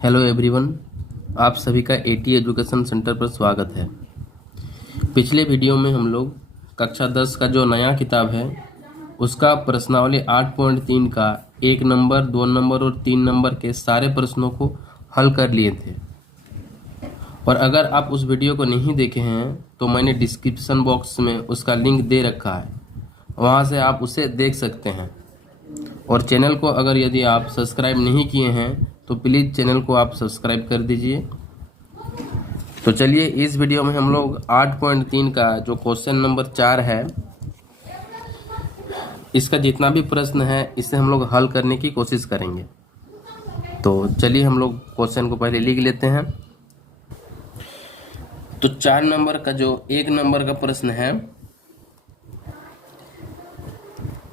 Hello everyone, आप सभी का एटी एजुकेशन सेंटर पर स्वागत है। पिछले वीडियो में हम लोग कक्षा 10 का जो नया किताब है उसका प्रश्नावली 8.3 का 1 नंबर, 2 नंबर और 3 नंबर के सारे प्रश्नों को हल कर लिए थे। और अगर आप उस वीडियो को नहीं देखे हैं तो मैंने डिस्क्रिप्शन बॉक्स में उसका लिंक दे रखा है, वहाँ से आप उसे देख सकते हैं। और चैनल को अगर यदि आप सब्सक्राइब नहीं किए हैं तो प्लीज़ चैनल को आप सब्सक्राइब कर दीजिए। तो चलिए इस वीडियो में हम लोग 8.3 का जो क्वेश्चन नंबर 4 है, इसका जितना भी प्रश्न है इसे हम लोग हल करने की कोशिश करेंगे। तो चलिए हम लोग क्वेश्चन को पहले लिख लेते हैं। तो 4 नंबर का जो 1 नंबर का प्रश्न है,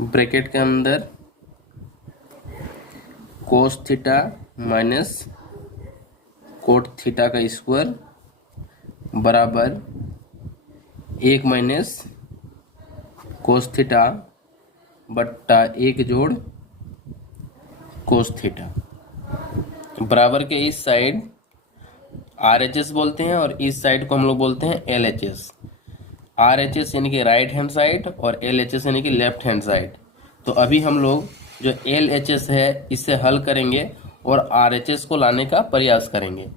ब्रैकेट के अंदर कोस थीटा माइनस कोट थीटा का स्क्वायर बराबर 1 माइनस कोस थीटा बट्टा 1 जोड़ कोस थीटा। बराबर के इस साइड RHS बोलते हैं और इस साइड को हम लोग बोलते हैं LHS। RHS यानी कि राइट हैंड साइड और LHS यानी कि लेफ्ट हैंड साइड। तो अभी हम लोग जो LHS है इसे हल करेंगे और RHS को लाने का प्रयास करेंगे।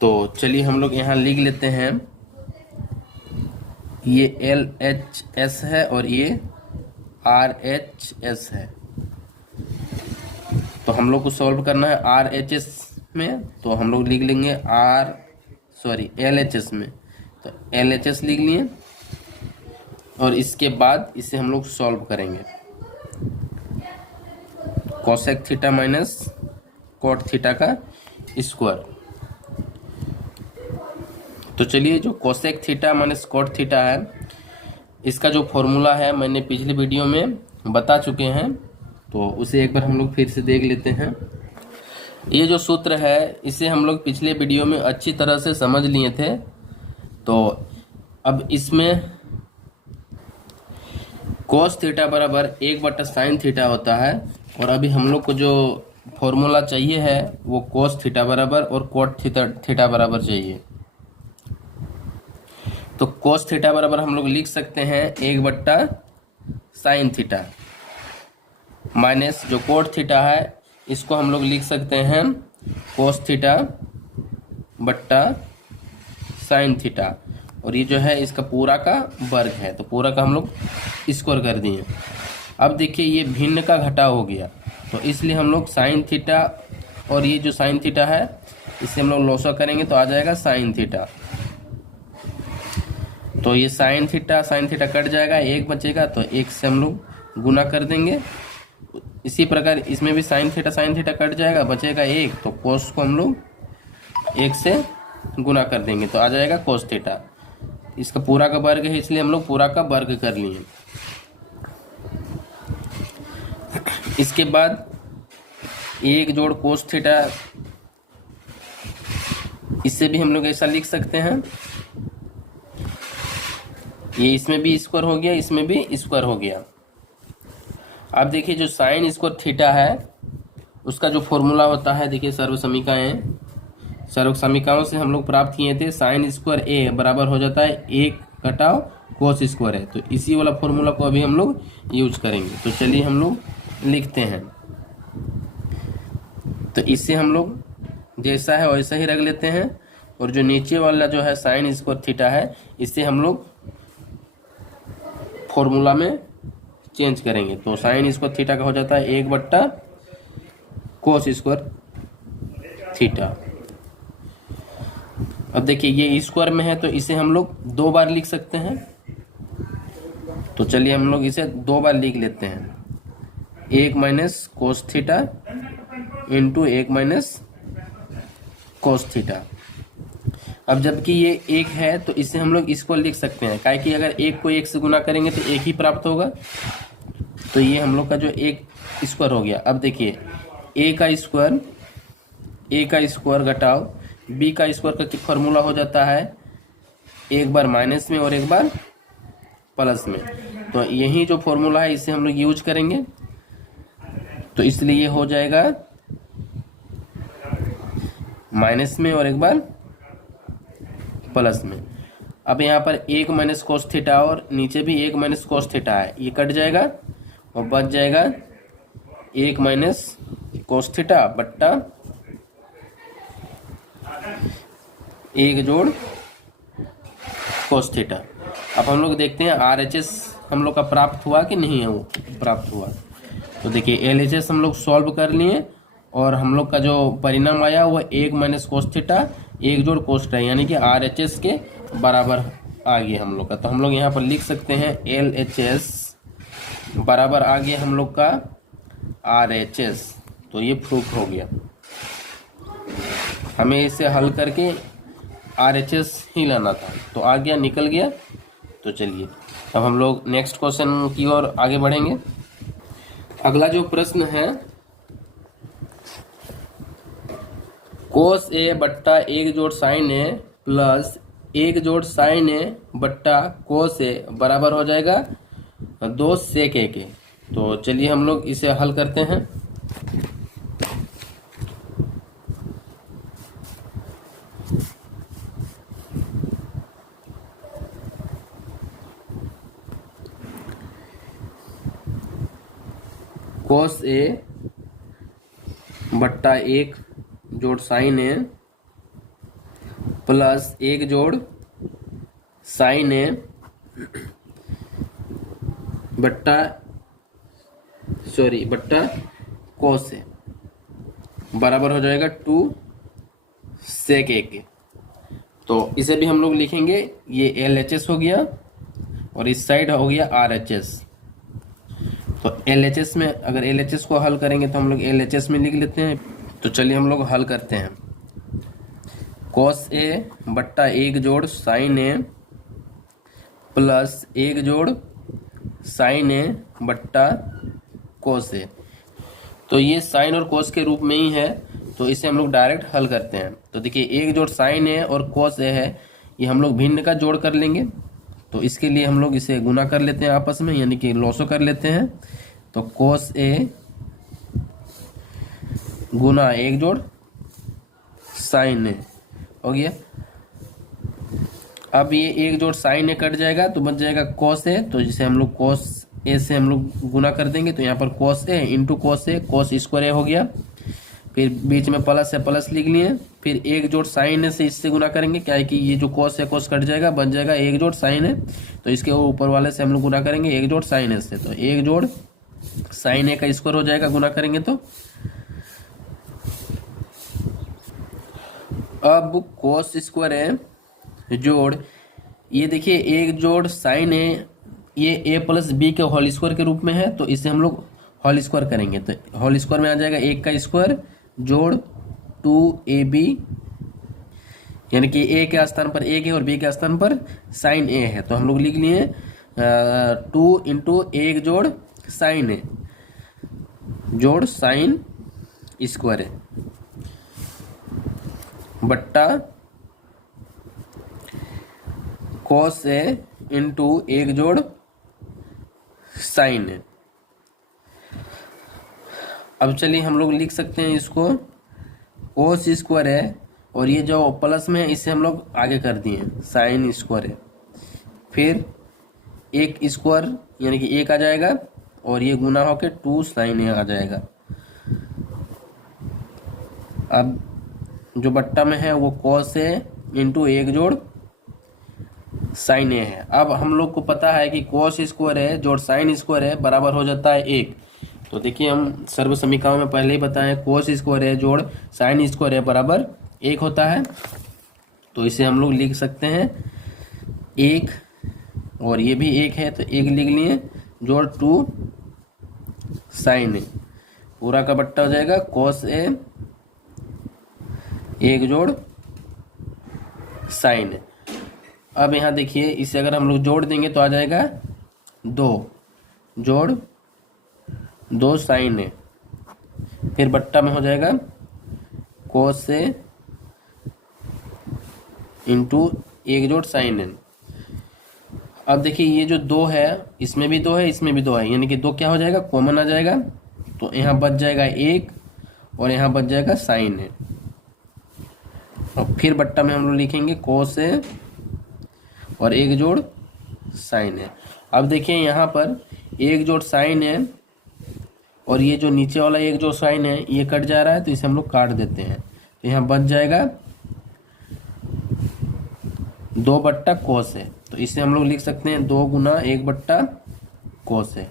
तो चलिए हम लोग यहाँ लिख लेते हैं, ये LHS है और ये RHS है। तो हम लोग को सॉल्व करना है RHS में, तो हम लोग लिख लेंगे LHS में। तो LHS लिख लिए और इसके बाद इसे हम लोग सॉल्व करेंगे। Cosec theta minus cot theta का स्क्वायर। तो चलिए जो cosec theta minus cot theta है इसका जो फॉर्मूला है मैंने पिछले वीडियो में बता चुके हैं, तो उसे एक बार हम लोग फिर से देख लेते हैं। ये जो सूत्र है इसे हम लोग पिछले वीडियो में अच्छी तरह से समझ लिए थे। तो अब इसमें कोस थीटा बराबर 1/sin थीटा होता है और अभी हम लोग को जो फॉर्मूला चाहिए है वो कोस थीटा बराबर और कोट थीटा बराबर चाहिए। तो कोस थीटा बराबर हम लोग लिख सकते हैं 1/sin थीटा माइनस जो कोट थीटा है इसको हम लोग लिख सकते हैं कोस थीटा बट्टा साइन थीटा, और ये जो है इसका पूरा का वर्ग है, तो पूरा का हम लोग स्क्वायर कर दिए। अब देखिए ये भिन्न का घटाव हो गया, तो इसलिए हम लोग साइन थीटा और ये जो साइन थीटा है इसे हम लोग लॉसा करेंगे तो आ जाएगा साइन थीटा। तो ये साइन थीटा कट जाएगा, 1 बचेगा, तो 1 से हम लोग गुना कर देंगे। इसी प्रकार इसमें भी साइन थीटा कट जाएगा, बचेगा 1, तो कोस को हम लोग 1 से गुना कर देंगे तो आ जाएगा कोस थीटा। इसका पूरा का वर्ग है इसलिए हम लोग पूरा का वर्ग कर लिए। इसके बाद 1 जोड़ कोस थीटा, इससे भी हम लोग ऐसा लिख सकते हैं, ये इसमें भी स्क्वायर हो गया, इसमें भी स्क्वायर हो गया। अब देखिए जो साइन स्क्वायर थीटा है उसका जो फॉर्मूला होता है, देखिए सर्व समीकरणों से हम लोग प्राप्त किए थे, साइन स्क्वायर ए बराबर हो जाता है 1 घटाव कोस स्क्वायर है। तो इसी वाला फॉर्मूला को अभी हम लोग यूज करेंगे। तो चलिए हम लोग लिखते हैं, तो इससे हम लोग जैसा है वैसा ही रख लेते हैं, और जो नीचे वाला जो है साइन स्क्वायर थीटा है इससे हम लोग फॉर्मूला में चेंज करेंगे। तो साइन स्क्वायर थीटा का हो जाता है 1 कोस स्क्वायर थीटा। अब देखिए ये स्क्वायर में है तो इसे हम लोग 2 बार लिख सकते हैं। तो चलिए हम लोग इसे 2 बार लिख लेते हैं, 1 minus cos theta into 1 minus cos theta. अब जबकि ये 1 है तो इसे हम लोग इसको लिख सकते हैं, काहे कि अगर 1 को 1 से गुना करेंगे तो 1 ही प्राप्त होगा। तो ये हम लोग का जो 1 स्क्वायर हो गया। अब देखिए a का स्क्वायर घटाव b का स्क्वायर का फॉर्मूला हो जाता है, एक बार माइनस में और एक बार प्लस में। तो यही जो फॉर्मूला है इसे हम लोग यूज करेंगे, तो इसलिए हो जाएगा माइनस में और एक बार प्लस में। अब यहाँ पर 1 माइनस कोस थीटा और नीचे भी 1 माइनस कोस थीटा है, ये कट जाएगा और बच जाएगा 1 माइनस कोस थीटा बट्टा 1 जोड़ कोस थीटा। अब हम लोग देखते हैं RHS हम लोग का प्राप्त हुआ कि नहीं है, वो प्राप्त हुआ। तो देखिए LHS हम लोग सॉल्व कर लिए और हम लोग का जो परिणाम आया वो 1 माइनस कोस थीटा 1 जोड़ कोस थीटा यानी कि RHS के बराबर आ गया हम लोग का। तो हम लोग यहाँ पर लिख सकते हैं LHS बराबर आ गया हम लोग का RHS। तो ये प्रूफ हो गया, हमें इसे हल करके RHS ही लाना था, तो आ गया, निकल गया। तो चलिए अब हम लोग नेक्स्ट क्वेश्चन की ओर आगे बढ़ेंगे। अगला जो प्रश्न है, कोस ए बट्टा 1 जोड़ साइन ए प्लस 1 जोड़ साइन ए बट्टा कोस ए बराबर हो जाएगा 2 सेक ए के। तो चलिए हम लोग इसे हल करते हैं। कोस ए बट्टा 1 जोड़ साइन ए प्लस 1 जोड़ साइन ए बट्टा कोस ए बराबर हो जाएगा 2 सेक ए के। तो इसे भी हम लोग लिखेंगे, ये LHS हो गया और इस साइड हो गया RHS। तो LHS में अगर LHS को हल करेंगे तो हम लोग LHS में लिख लेते हैं। तो चलिए हम लोग हल करते हैं। कोस ए बट्टा 1 जोड़ साइन ए प्लस 1 जोड़ साइन ए बट्टा कोस ए। तो ये साइन और कोस के रूप में ही है, तो इसे हम लोग डायरेक्ट हल करते हैं। तो देखिए 1 जोड़ साइन ए और कोस ए है, ये हम लोग भिन्न का जोड़ कर लेंगे। तो इसके लिए हम लोग इसे गुना कर लेते हैं आपस में, यानी कि लॉसो कर लेते हैं। तो कोस ए गुना 1 जोड़ साइन ए हो गया। अब ये 1 जोड़ साइन ए कट जाएगा तो बच जाएगा कोस ए। तो जिसे हम लोग कोस ए से हम लोग गुना कर देंगे, तो यहाँ पर कोस ए इंटू कोस ए, कोस स्क्वायर ए हो गया। फिर बीच में प्लस है, प्लस लिख लिए। फिर 1 जोड़ साइन ए से इससे गुना करेंगे, क्या है कि ये जो कोस है कोस कट जाएगा, बन जाएगा 1 जोड़ साइन ए। तो इसके ऊपर वाले से हम लोग गुना करेंगे 1 जोड़ साइन ए से। तो 1 जोड़ साइन ए का स्क्वायर हो जाएगा गुना करेंगे तो। अब कोस स्क्वायर ए जोड़, ये देखिए 1 जोड़ साइन ए, ये ए प्लस बी के होल स्क्वायर के रूप में है, तो इसे हम लोग होल स्क्वायर करेंगे। तो होल स्क्वायर में आ जाएगा 1 का स्क्वायर जोड़ 2ab, यानी कि ए के स्थान पर 1 है और बी के स्थान पर साइन ए है। तो हम लोग लिख लिए 2 इंटू 1 जोड़ साइन ए जोड़ साइन स्क्वायर है बट्टा कोस ए इंटू 1 जोड़ साइन ए। अब चलिए हम लोग लिख सकते हैं इसको, कोस स्क्वायर है और ये जो प्लस में है इसे हम लोग आगे कर दिए साइन स्क्वायर है। फिर 1 स्क्वायर यानी कि 1 आ जाएगा और ये गुना होके 2 साइन ए आ जाएगा। अब जो बट्टा में है वो कोस ए इंटू 1 जोड़ साइन ए है। अब हम लोग को पता है कि कोस स्क्वायर है जोड़ साइन स्क्वायर है बराबर हो जाता है 1। तो देखिए हम सर्व समीकरणों में पहले ही बताएं, कोस स्क्वायर है जोड़ साइन स्क्वायर है बराबर 1 होता है। तो इसे हम लोग लिख सकते हैं 1 और ये भी 1 है तो 1 लिख लिए जोड़ 2 साइन ए, पूरा का बट्टा हो जाएगा कोस ए 1 जोड़ साइन ए। अब यहाँ देखिए इसे अगर हम लोग जोड़ देंगे तो आ जाएगा 2 जोड़ 2 साइन ए, फिर बट्टा में हो जाएगा कोस ए इंटू 1 जोड़ साइन ए। अब देखिए ये जो 2 है इसमें भी 2 है इसमें भी 2 है, यानी कि 2 क्या हो जाएगा, कॉमन आ जाएगा। तो यहाँ बच जाएगा 1 और यहाँ बच जाएगा साइन ए। और फिर बट्टा में हम लोग लिखेंगे कोस है और एक जोड़ साइन है। अब देखिए यहाँ पर एक जोड़ साइन है और ये जो नीचे वाला एक जो साइन है ये कट जा रहा है, तो इसे हम लोग काट देते हैं। तो यहाँ बच जाएगा 2 बट्टा कोस है। तो इसे हम लोग लिख सकते हैं 2 गुना 1 बट्टा कोस है।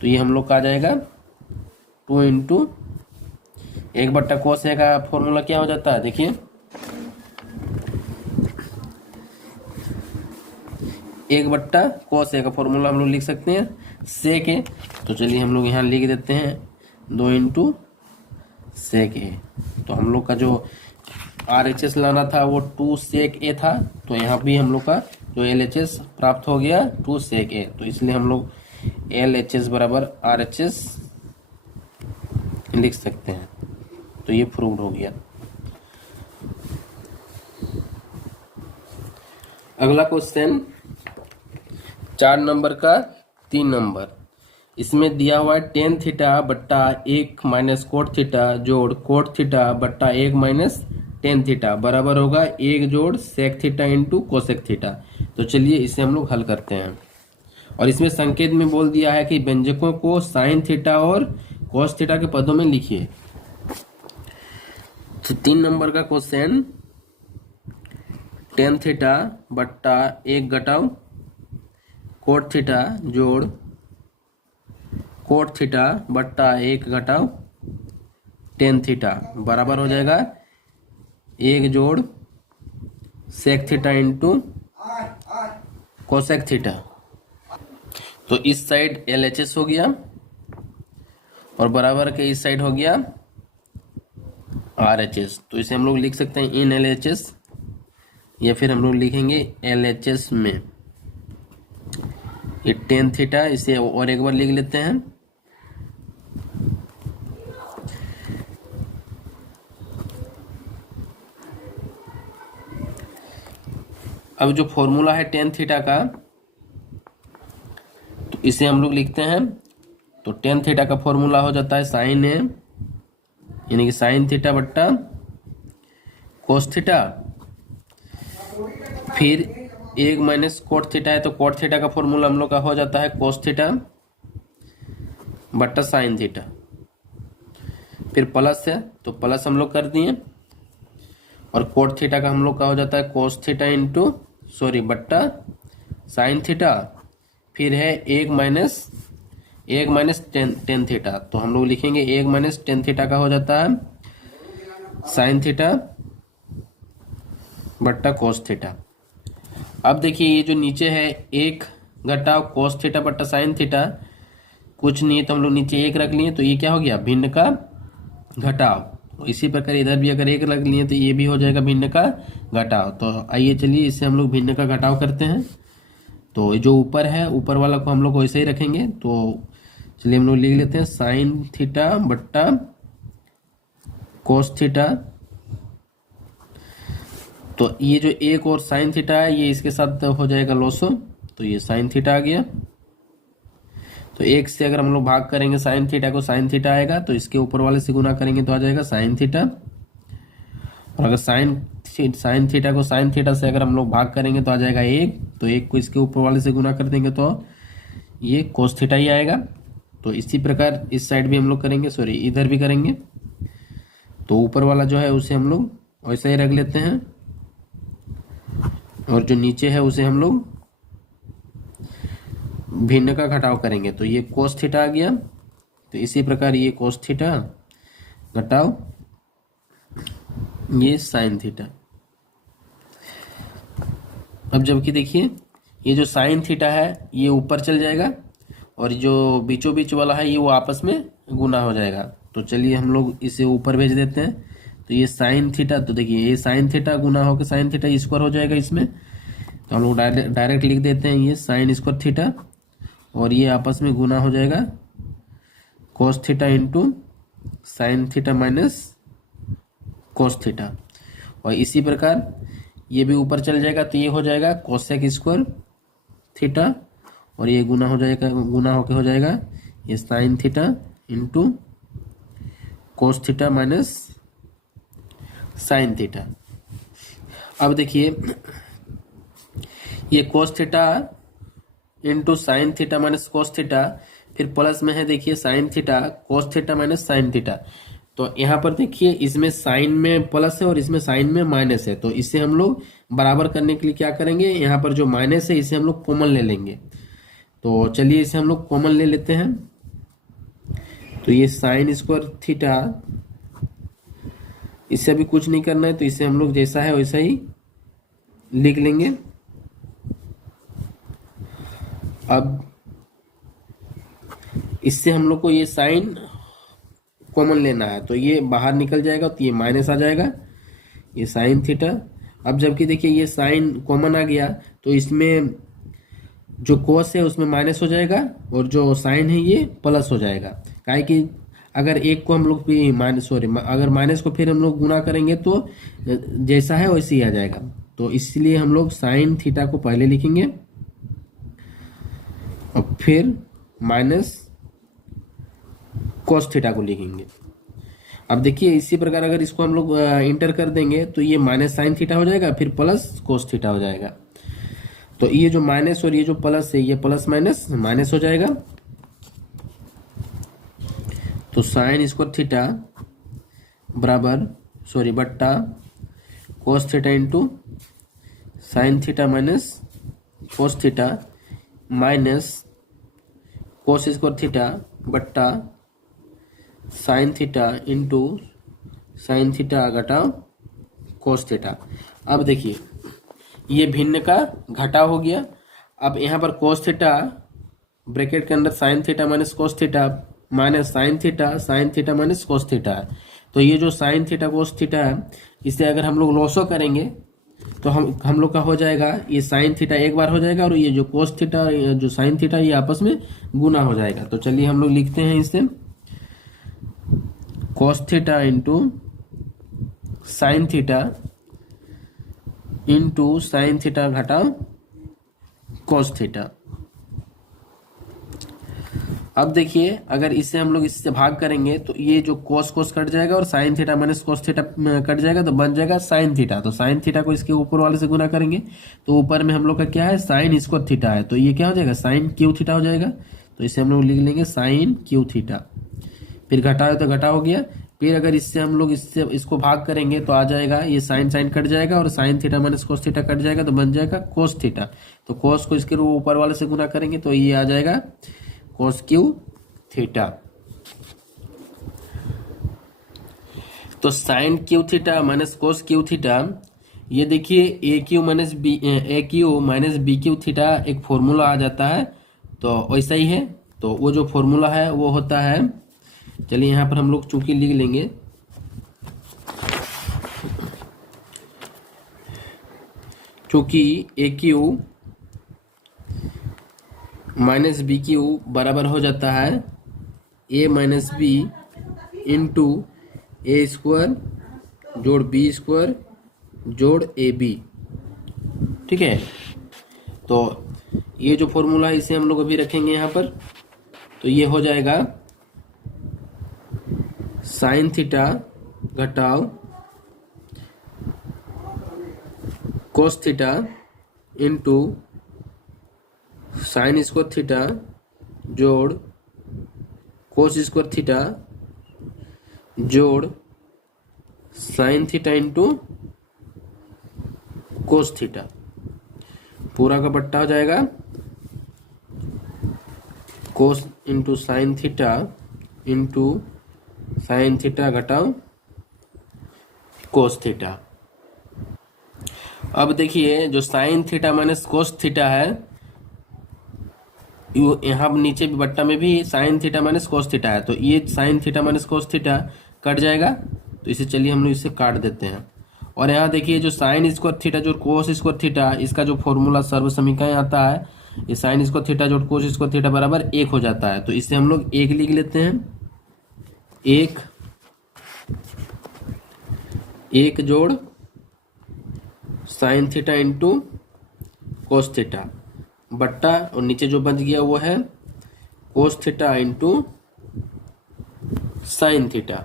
तो ये हम लोग का आ जाएगा 2 इंटू 1 बट्टा कोस है का फॉर्मूला क्या हो जाता है, देखिए 1 बट्टा कोस है का फॉर्मूला हम लोग लिख सकते हैं सेक ए। तो चलिए हम लोग यहाँ लिख देते हैं 2 इंटू सेक ए। तो हम लोग का जो RHS लाना था वो 2 सेक ए था, तो यहाँ भी हम लोग का जो LHS प्राप्त हो गया 2 सेक ए। तो इसलिए हम लोग LHS बराबर RHS लिख सकते हैं। तो ये प्रूव्ड हो गया। अगला क्वेश्चन 4 नंबर का 3 नंबर, इसमें दिया हुआ है tan थीटा बट्टा 1 माइनस कोट थीटा जोड़ कोट थीटा बट्टा 1 माइनस tan थीटा बराबर होगा 1 जोड़ sec theta into cosec theta. तो चलिए इसे हम लोग हल करते हैं। और इसमें संकेत में बोल दिया है कि व्यंजकों को साइन थीटा और कोस थीटा के पदों में लिखिए। तो 3 नंबर का क्वेश्चन tan थीटा बट्टा 1 घटाव कोट थीटा जोड़ कोट थीटा बट्टा 1 घटाव tan थीटा बराबर हो जाएगा 1 जोड़ sec theta into cosec theta. तो इस साइड LHS हो गया और बराबर के इस साइड हो गया RHS। तो इसे हम लोग लिख सकते हैं इन LHS या फिर हम लोग लिखेंगे LHS में ये tan थीटा। इसे और एक बार लिख लेते हैं। अब जो फॉर्मूला है tan थीटा का, तो इसे हम लोग लिखते हैं। तो tan थीटा का फॉर्मूला हो जाता है साइन है यानी कि साइन थीटा बट्टा कोस थीटा, फिर 1 माइनस कोट थीटा है तो कोट थीटा का फॉर्मूला हम लोग का हो जाता है कोस थीटा बट्टा साइन थीटा, फिर प्लस है तो प्लस हम लोग कर दिए और कोट थीटा का हम लोग का हो जाता है कोस थीटा इंटू बट्टा साइन थीटा, फिर है 1 माइनस टेन थीटा। तो हम लोग लिखेंगे 1 माइनस टेन थीटा का हो जाता है साइन थीटा बट्टा कोस थीटा। अब देखिए ये जो नीचे है 1 घटाव कोस थीटा बट्टा साइन थीटा, कुछ नहीं है तो हम लोग नीचे 1 रख लिए, तो ये क्या हो गया भिन्न का घटाव। इसी प्रकार इधर भी अगर 1 रख लिए तो ये भी हो जाएगा भिन्न का घटाव। तो आइए चलिए इससे हम लोग भिन्न का घटाव करते हैं। तो जो ऊपर है ऊपर वाला को हम लोग वैसे ही रखेंगे। तो चलिए हम लोग लिख लेते हैं साइन थीटा बट्टा कोस थीटा। तो ये जो 1 और साइन थीटा है ये इसके साथ हो जाएगा लॉसो, तो ये साइन थीटा आ गया। तो 1 से अगर हम लोग भाग करेंगे साइन थीटा को, साइन थीटा आएगा, तो इसके ऊपर वाले से गुना करेंगे तो आ जाएगा साइन थीटा। और अगर साइन थीटा को साइन थीटा से अगर हम लोग भाग करेंगे तो आ जाएगा 1, तो 1 को इसके ऊपर वाले से गुना कर देंगे तो ये कोस थीटा ही आएगा। तो इसी प्रकार इस साइड भी हम लोग करेंगे, इधर भी करेंगे। तो ऊपर वाला जो है उसे हम लोग वैसे ही रख लेते हैं और जो नीचे है उसे हम लोग भिन्न का घटाव करेंगे। तो ये कोस थीटा आ गया, तो इसी प्रकार ये कोस थीटा घटाव ये साइन थीटा। अब जबकि देखिए ये जो साइन थीटा है ये ऊपर चल जाएगा और जो बीचों बीच वाला है ये वो आपस में गुना हो जाएगा। तो चलिए हम लोग इसे ऊपर भेज देते हैं। तो ये साइन थीटा, तो देखिए ये साइन थीटा गुना होकर साइन थीटा स्क्वायर हो जाएगा इसमें। तो हम लोग डायरेक्ट लिख देते हैं ये साइन स्क्वायर थीटा और ये आपस में गुना हो जाएगा कोस theta into sine theta minus cos theta. और इसी प्रकार ये भी ऊपर चल जाएगा तो ये हो जाएगा कोसेक स्क्वायर थीटा और ये गुना हो जाएगा, गुना होके हो जाएगा ये sine theta into cos theta minus sign theta. अब देखिए ये cos theta into sine theta minus cos theta, फिर प्लस में है देखिए sine theta cos theta minus sine theta. तो यहाँ पर देखिए इसमें साइन में प्लस है और इसमें साइन में माइनस है, तो इसे हम लोग बराबर करने के लिए क्या करेंगे, यहाँ पर जो माइनस है इसे हम लोग कॉमन ले लेंगे। तो चलिए इसे हम लोग कॉमन ले लेते हैं। तो ये साइन स्क्वायर थीटा, इससे अभी कुछ नहीं करना है, तो इसे हम लोग जैसा है वैसा ही लिख लेंगे। अब इससे हम लोग को ये साइन कॉमन लेना है, तो ये बाहर निकल जाएगा तो ये माइनस आ जाएगा, ये साइन थीटा। अब जबकि देखिए ये साइन कॉमन आ गया तो इसमें जो कोस है उसमें माइनस हो जाएगा और जो साइन है ये प्लस हो जाएगा। काहे कि अगर एक को हम लोग भी अगर माइनस को फिर हम लोग गुना करेंगे तो जैसा है वैसे ही आ जाएगा। तो इसलिए हम लोग साइन थीटा को पहले लिखेंगे और फिर माइनस कोस थीटा को लिखेंगे। अब देखिए इसी प्रकार अगर इसको हम लोग इंटर कर देंगे तो ये माइनस साइन थीटा हो जाएगा, फिर प्लस कोस थीटा हो जाएगा। तो ये जो माइनस और ये जो प्लस है ये प्लस माइनस माइनस हो जाएगा। तो साइन स्क्वायर थीटा बराबर बट्टा cos theta into sine theta minus cos theta minus cos square theta बट्टा sine theta into sine theta घटाओ कोस थीटा। अब देखिए ये भिन्न का घटाव हो गया। अब यहाँ पर कोस थीटा ब्रैकेट के अंदर sign theta minus cos theta minus sign theta minus cos theta है। तो ये जो साइन थीटा कोस थीटा है इसे अगर हम लोग लॉसो करेंगे तो हम लोग का हो जाएगा, ये साइन थीटा एक बार हो जाएगा और ये जो कोस थीटा जो साइन थीटा ये आपस में गुना हो जाएगा। तो चलिए हम लोग लिखते हैं इसे कोस theta into sine theta into sine theta घटाओ कोस थीटा। अब देखिए अगर इसे हम लोग इससे भाग करेंगे तो ये जो कोस कोस कट जाएगा और sign theta minus cos theta कट जाएगा तो बन जाएगा साइन थीटा। तो साइन थीटा को इसके ऊपर वाले से गुना करेंगे तो ऊपर में हम लोग का क्या है, साइन स्क्वायर थीटा है, तो ये क्या हो जाएगा, साइन क्यू थीटा हो जाएगा। तो इसे हम लोग लिख लेंगे साइन क्यू थीटा। फिर घटा है तो घटा हो गया। फिर अगर इससे हम लोग इसको भाग करेंगे तो आ जाएगा, ये साइन साइन कट जाएगा और sign theta minus cos theta कट जाएगा तो बन जाएगा कोस थीटा। तो कोस को इसके ऊपर वाले से गुना करेंगे तो ये आ जाएगा कोस क्यू थीटा। तो sine cube theta minus cos cube theta, ये देखिए a cube minus b cube theta एक फॉर्मूला आ जाता है, तो वैसा ही है। तो वो जो फॉर्मूला है वो होता है, चलिए यहाँ पर हम लोग चूंकि लिख लेंगे, चूंकि ए क्यू माइनस बी क्यू बराबर हो जाता है ए माइनस बी इंटू ए स्क्वायर जोड़ बी स्क्वायर जोड़ ए बी। ठीक है, तो ये जो फॉर्मूला है इसे हम लोग अभी रखेंगे यहाँ पर। तो ये हो जाएगा साइन थीटा घटाओ cos theta into sine square theta जोड़ कोस स्क्वायर थीटा जोड़ sine theta into cos theta, पूरा का बट्टा हो जाएगा cos into sine theta into sine theta घटाओ कोस थीटा। अब देखिए जो sine theta minus cos theta है, यहाँ नीचे भी बट्टा में भी sine theta minus cos theta है, तो ये sine theta minus cos theta कट जाएगा। तो इसे चलिए हम लोग इसे काट देते हैं। और यहाँ देखिए जो साइन स्क्वायर थीटा जो कोस स्क्वायर थीटा, इसका जो फॉर्मूला सर्व समीकरण आता है, ये साइन स्क्वायर थीटा जो कोस स्क्वायर थीटा बराबर 1 हो जाता है। तो इसे हम लोग 1 लिख लेते हैं, 1 जोड़ sine theta into cos theta बट्टा और नीचे जो बच गया वो है कोस थीटा इंटू साइन थीटा।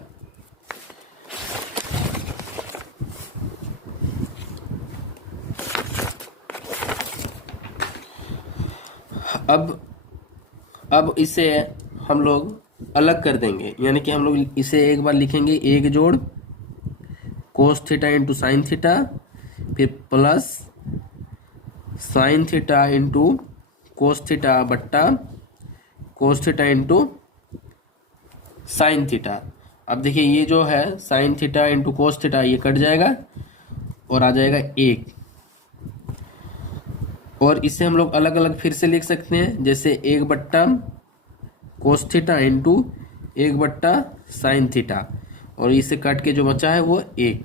अब इसे हम लोग अलग कर देंगे, यानी कि हम लोग इसे एक बार लिखेंगे एक जोड़ cos theta into sine theta, फिर plus sine theta into cos theta बट्टा cos theta into sine theta. अब देखिए ये जो है sine theta into cos theta ये कट जाएगा और आ जाएगा एक, और इसे हम लोग अलग अलग फिर से लिख सकते हैं, जैसे एक बट्टा कोस थीटा इंटू एक बट्टा साइन थीटा, और इसे काट के जो बचा है वो एक।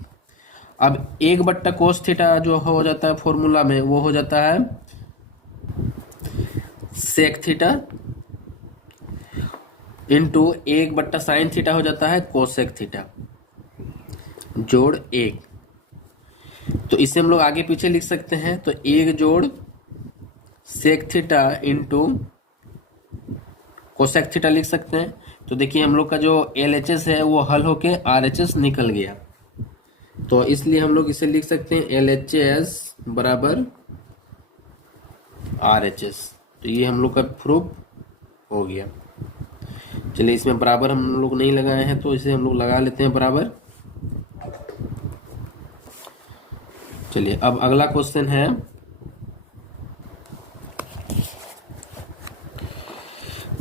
अब एक बट्टा कोस थीटा जो हो जाता है फॉर्मूला में वो हो जाता है सेक थीटा इंटू एक बट्टा साइन थीटा हो जाता है कोसेक थीटा जोड़ एक। तो इसे हम लोग आगे पीछे लिख सकते हैं, तो एक जोड़ sec theta into cosec theta लिख सकते हैं। तो देखिए हम लोग का जो LHS है वो हल होके RHS निकल गया, तो इसलिए हम लोग इसे लिख सकते हैं LHS बराबर RHS। तो ये हम लोग का प्रूफ हो गया। चलिए इसमें बराबर हम लोग नहीं लगाए हैं तो इसे हम लोग लगा लेते हैं बराबर। चलिए अब अगला क्वेश्चन है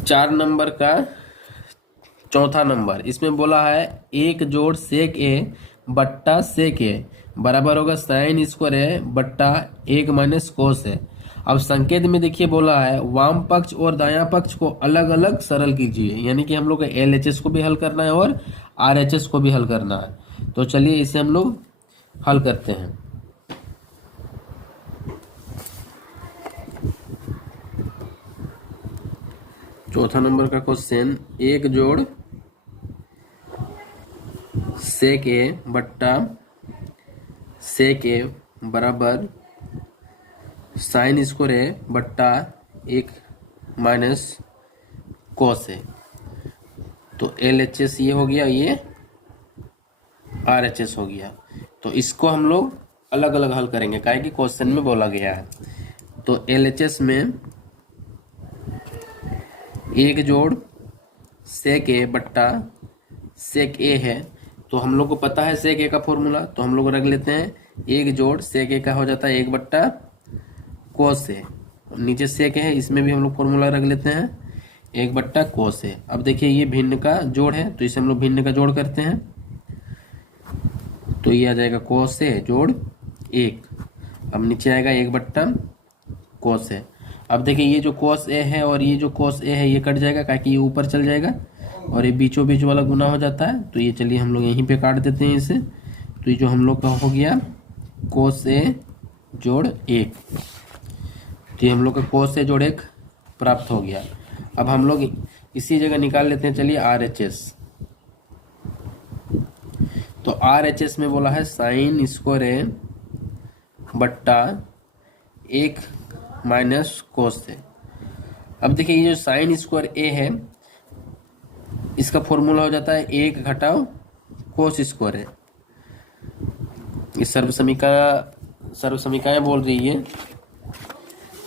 4 नंबर का चौथा नंबर। इसमें बोला है एक जोड़ सेक ए बट्टा सेक ए बराबर होगा साइन स्क्वायर ए बट्टा एक माइनस कोस है। अब संकेत में देखिए बोला है वाम पक्ष और दायां पक्ष को अलग अलग सरल कीजिए, यानी कि हम लोग को LHS को भी हल करना है और RHS को भी हल करना है। तो चलिए इसे हम लोग हल करते हैं। चौथा नंबर का क्वेश्चन एक जोड़ सेक ए बट्टा सेक ए बराबर साइन स्क्वायर ए बट्टा एक माइनस कोस है। तो LHS ये हो गया, ये RHS हो गया। तो इसको हम लोग अलग अलग हल करेंगे काहे कि क्वेश्चन में बोला गया है। तो LHS में एक जोड़ सेक ए बट्टा सेक ए है, तो हम लोग को पता है सेक ए का फॉर्मूला, तो हम लोग रख लेते हैं एक जोड़ सेक ए का हो जाता है एक बट्टा कोस है, नीचे सेक है इसमें भी हम लोग फॉर्मूला रख लेते हैं एक बट्टा कोस है। अब देखिए ये भिन्न का जोड़ है तो इसे हम लोग भिन्न का जोड़ करते हैं, तो ये आ जाएगा कोस है जोड़ एक। अब नीचे आएगा एक बट्टा कोस है। अब देखिए ये जो कोस ए है और ये जो कोस ए है ये कट जाएगा ताकि ये ऊपर चल जाएगा और ये बीचों बीच वाला गुना हो जाता है, तो ये चलिए हम लोग यहीं पे काट देते हैं इसे। तो ये जो हम लोग का हो गया कोस ए जोड़ एक, तो ये हम लोग का कोस ए जोड़ एक प्राप्त हो गया। अब हम लोग इसी जगह निकाल लेते हैं, चलिए RHS। तो RHS में बोला है साइन स्क्वायर ए बट्टा एक माइनस कोस ए। अब देखिए ये जो साइन स्क्वायर ए है इसका फॉर्मूला हो जाता है एक घटाओ कोस स्क्वायर है। ये सर्वसमीकाएं बोल रही है,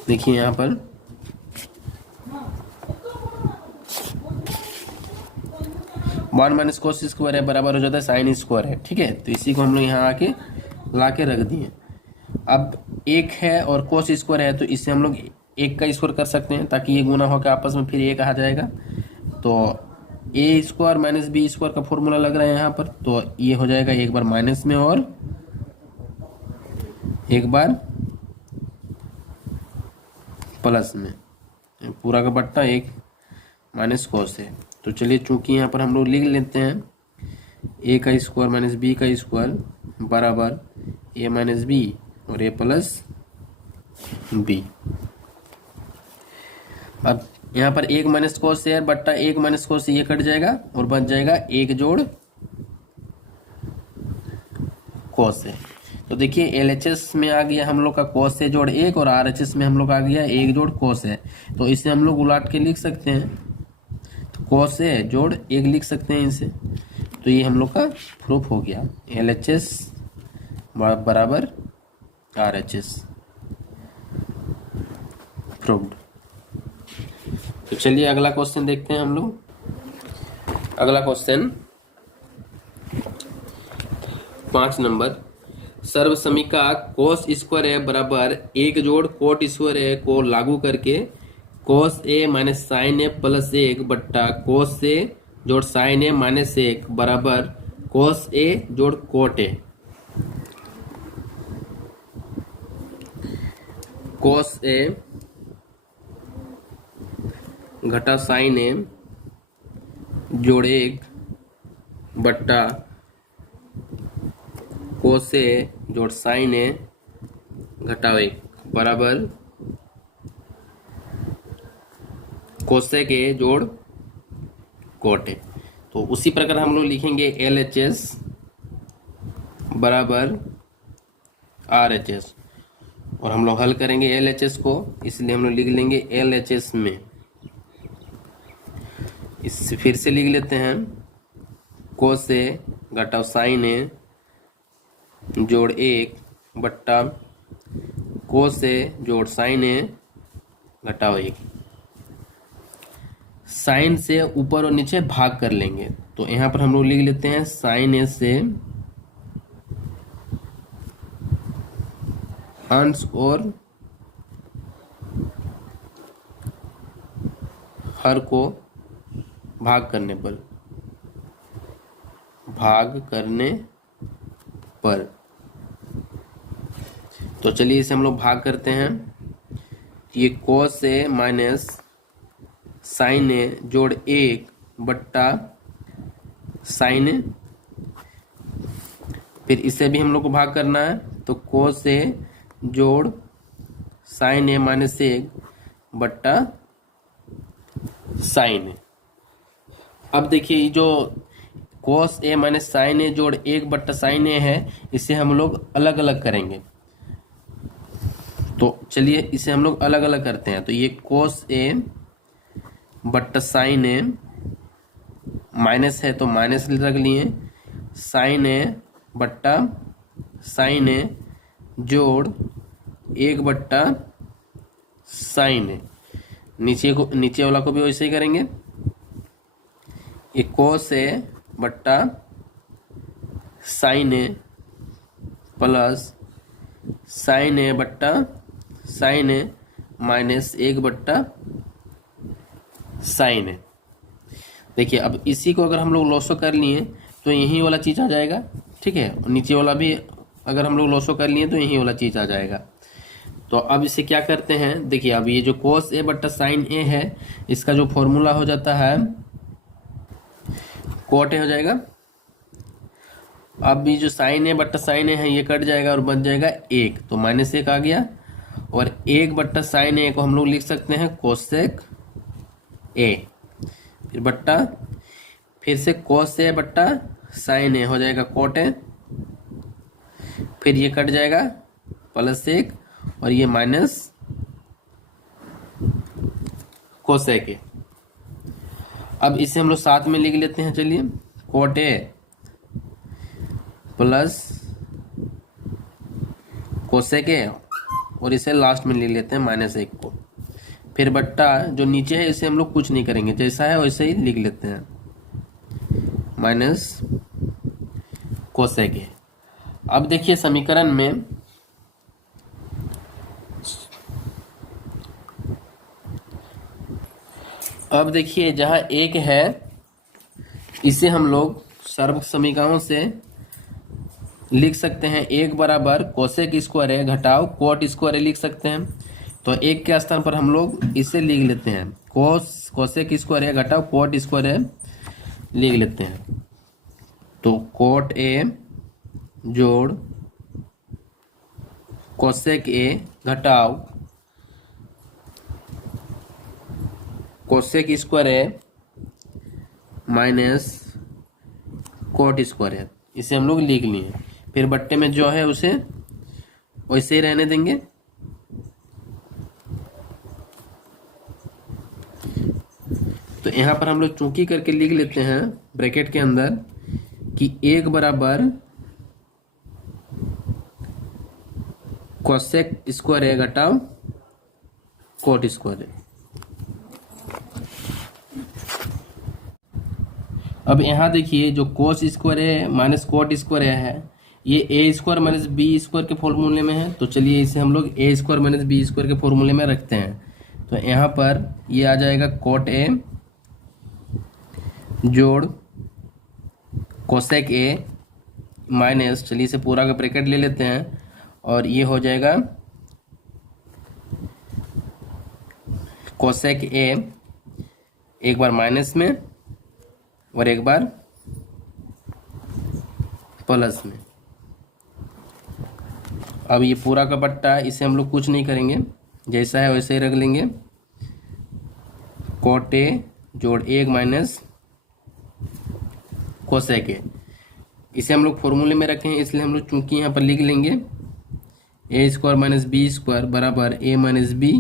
देखिए यहाँ पर वन माइनस कोस स्क्वायर है बराबर हो जाता है साइन स्क्वायर है, ठीक है। तो इसी को हम लोग यहाँ आके ला के रख दिए। अब एक है और कोस स्क्वायर है तो इससे हम लोग एक का स्क्वायर कर सकते हैं ताकि ये गुना होकर आपस में फिर एक आ जाएगा। तो ए स्क्वायर माइनस बी स्क्वायर का फॉर्मूला लग रहा है यहाँ पर, तो ये हो जाएगा एक बार माइनस में और एक बार प्लस में, पूरा का बट्टा एक माइनस कोस है। तो चलिए चूंकि यहाँ पर हम लोग लिख लेते हैं ए का स्क्वायर माइनस बी का स्क्वायर बराबर ए माइनस बी और ए प्लस बी। अब यहाँ पर एक माइनस कोस है बट्टा एक माइनस कोस ये कट जाएगा और बच जाएगा एक जोड़ कोस है। तो देखिए LHS में आ गया हम लोग का कोस है जोड़ एक और RHS में हम लोग आ गया एक जोड़ कोस है। तो इसे हम लोग उलाट के लिख सकते हैं, तो कोस है जोड़ एक लिख सकते हैं इसे। तो ये हम लोग का प्रूफ हो गया LHS बराबर RHS प्रूव्ड। तो चलिए अगला क्वेश्चन देखते हैं हम लोग। अगला क्वेश्चन 5 नंबर, सर्व समीका कोस स्क्वायर ए बराबर 1 जोड़ कोट स्क्वायर ए को लागू करके कोस ए माइनस साइन ए प्लस 1 बट्टा कोस ए जोड़ साइन ए माइनस 1 बराबर कोस ए जोड़ कोट ए। कोस ए घटा साइन ए जोड़ 1 बट्टा कोस ए जोड़ साइन ए घटाओ 1 बराबर कोसेक ए जोड़ कोट ए। तो उसी प्रकार हम लोग लिखेंगे LHS बराबर RHS, और हम लोग हल करेंगे LHS को, इसलिए हम लोग लिख लेंगे LHS में। इस फिर से लिख लेते हैं, कोस ए घटाओ साइन ए जोड़ 1 बट्टा कोस ए जोड़ साइन ए घटाओ 1। साइन से ऊपर और नीचे भाग कर लेंगे, तो यहां पर हम लोग लिख लेते हैं साइन ए से अंश और हर को भाग करने पर तो चलिए इसे हम लोग भाग करते हैं। ये कोस ए माइनस साइन ए जोड़ 1 बट्टा साइन ए, फिर इसे भी हम लोग को भाग करना है, तो कोस ए जोड़ साइन ए माइनस 1 बट्टा साइन ए। अब देखिए जो कोस ए माइनस साइन ए जोड़ 1 बट्टा साइन ए है, इसे हम लोग अलग अलग करेंगे। तो चलिए इसे हम लोग अलग अलग करते हैं। तो ये कोस ए बट्टा साइन ए माइनस है तो माइनस रख लिए, साइन ए बट्टा साइन ए जोड़ 1 बट्टा साइन ए, नीचे वाला को भी वैसे ही करेंगे। ये कोस ए बट्टा साइन ए प्लस साइन ए बट्टा साइन ए माइनस 1 बट्टा साइन ए। देखिए अब इसी को अगर हम लोग लॉसो कर लिए तो यही वाला चीज आ जाएगा, ठीक है। नीचे वाला भी अगर हम लोग लॉसो कर लिए तो यही वाला चीज आ जाएगा। तो अब इसे क्या करते हैं, देखिए अब ये जो कोस ए बट्टा साइन ए है, इसका जो फॉर्मूला हो जाता है कोट ए हो जाएगा। अब ये जो साइन ए बट्टा साइन ए है ये कट जाएगा और बच जाएगा 1, तो माइनस 1 आ गया। और 1 बट्टा साइन ए को हम लोग लिख सकते हैं कोसेक ए, फिर बट्टा फिर से कोस ए बट्टा साइन ए हो जाएगा कोट ए, फिर ये कट जाएगा प्लस 1 और ये माइनस कोसेक ए। अब इसे हम लोग साथ में लिख लेते हैं, चलिए कोट ए प्लस कोसेक ए, और इसे लास्ट में लिख लेते हैं माइनस 1 को, फिर बट्टा जो नीचे है इसे हम लोग कुछ नहीं करेंगे, जैसा है वैसे ही लिख लेते हैं माइनस कोसेक ए। अब देखिए समीकरण में अब देखिए जहां 1 है इसे हम लोग सर्व समीकरणों से लिख सकते हैं 1 बराबर कोसेक स्क्वायर ए घटाओ कोट स्क्वायर ए लिख सकते हैं। तो 1 के स्थान पर हम लोग इसे लिख लेते हैं कोसेक स्क्वायर ए घटाओ कोट स्क्वायर ए लिख लेते हैं। तो कोट ए जोड़ कोसेक ए घटाओ कोसेक स्क्वायर ए माइनस कोट स्क्वायर ए, इसे हम लोग लिख लिए। फिर बट्टे में जो है उसे वैसे ही रहने देंगे। तो यहां पर हम लोग चूंकि करके लिख लेते हैं ब्रैकेट के अंदर कि 1 बराबर कोसेक स्क्वायर ए घटाओ कोट स्क्वायर ए। अब यहाँ देखिए जो कोस स्क्वायर है माइनस कोट स्क्वायर है, ये ए स्क्वायर माइनस बी स्क्वायर के फॉर्मूले में है। तो चलिए इसे हम लोग ए स्क्वायर माइनस बी स्क्वायर के फॉर्मूले में रखते हैं। तो यहाँ पर ये आ जाएगा कोट ए जोड़ कोसेक ए माइनस, चलिए इसे पूरा का ब्रैकेट ले लेते हैं, और ये हो जाएगा कोसेक ए, एक बार माइनस में और एक बार प्लस में। अब ये पूरा का बट्टा, इसे हम लोग कुछ नहीं करेंगे, जैसा है वैसे ही रख लेंगे। कोट ए जोड़ एक माइनस कोसेक ए, इसे हम लोग फॉर्मूले में रखें, इसलिए हम लोग चूंकि यहाँ पर लिख लेंगे ए स्क्वायर माइनस बी स्क्वायर बराबर ए माइनस बी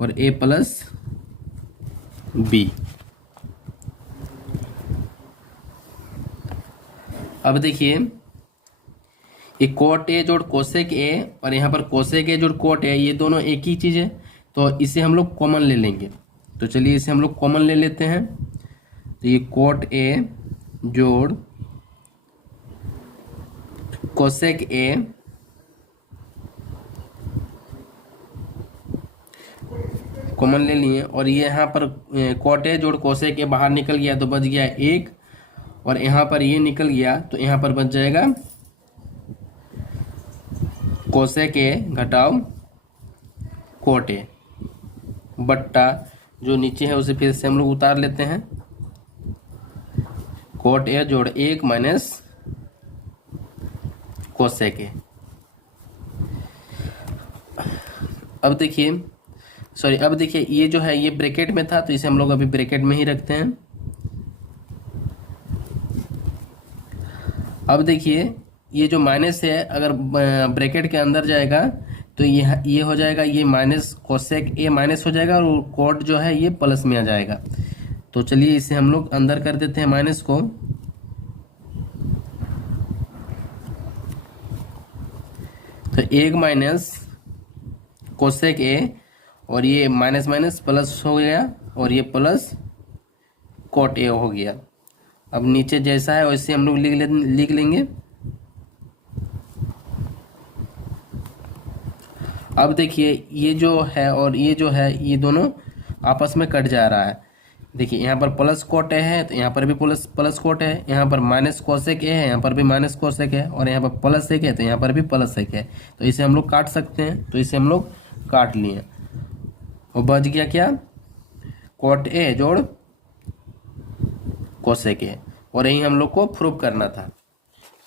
और ए प्लस बी। अब देखिए ये कोट ए जोड़ कोसेक ए और यहाँ पर कोसेक ए जोड़ कोट ए, ये दोनों एक ही चीज़ है, तो इसे हम लोग कॉमन ले लेंगे। तो चलिए इसे हम लोग कॉमन ले लेते हैं। तो ये कोट ए जोड़ कोसेक ए कॉमन ले लिए, और ये यहाँ पर कोट ए जोड़ कोसेक ए बाहर निकल गया तो बच गया एक, और यहाँ पर ये निकल गया तो यहाँ पर बच जाएगा कोसेक ए घटाओ कोट ए बट्टा जो नीचे है उसे फिर से हम लोग उतार लेते हैं। कोट ए जोड़ एक माइनस कोसेक ए। अब देखिए ये जो है ये ब्रैकेट में था, तो इसे हम लोग अभी ब्रैकेट में ही रखते हैं। अब देखिए ये जो माइनस है अगर ब्रैकेट के अंदर जाएगा तो ये हो जाएगा, ये माइनस कोसेक ए माइनस हो जाएगा, और कोट जो है ये प्लस में आ जाएगा। तो चलिए इसे हम लोग अंदर कर देते हैं माइनस को। तो एक माइनस कोसेक ए, और ये माइनस माइनस प्लस हो गया, और ये प्लस कोट ए हो गया। अब नीचे जैसा है वैसे हम लोग लिख लेंगे। अब देखिए ये जो है और ये जो है ये दोनों आपस में कट जा रहा है। देखिए यहाँ पर प्लस कोट ए है तो यहाँ पर भी प्लस कोट है, यहाँ पर माइनस कोसेक ए है यहाँ पर भी माइनस कोसेक है, और यहाँ पर प्लस एक है तो यहाँ पर भी प्लस एक है। तो इसे हम लोग काट सकते हैं, तो इसे हम लोग काट लिए, और बच गया क्या, कोट ए जोड़ कोसेक ए, और यही हम लोग को प्रूव करना था।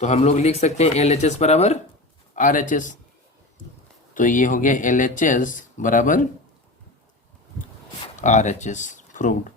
तो हम लोग लिख सकते हैं LHS बराबर RHS। तो ये हो गया LHS बराबर RHS प्रूव्ड।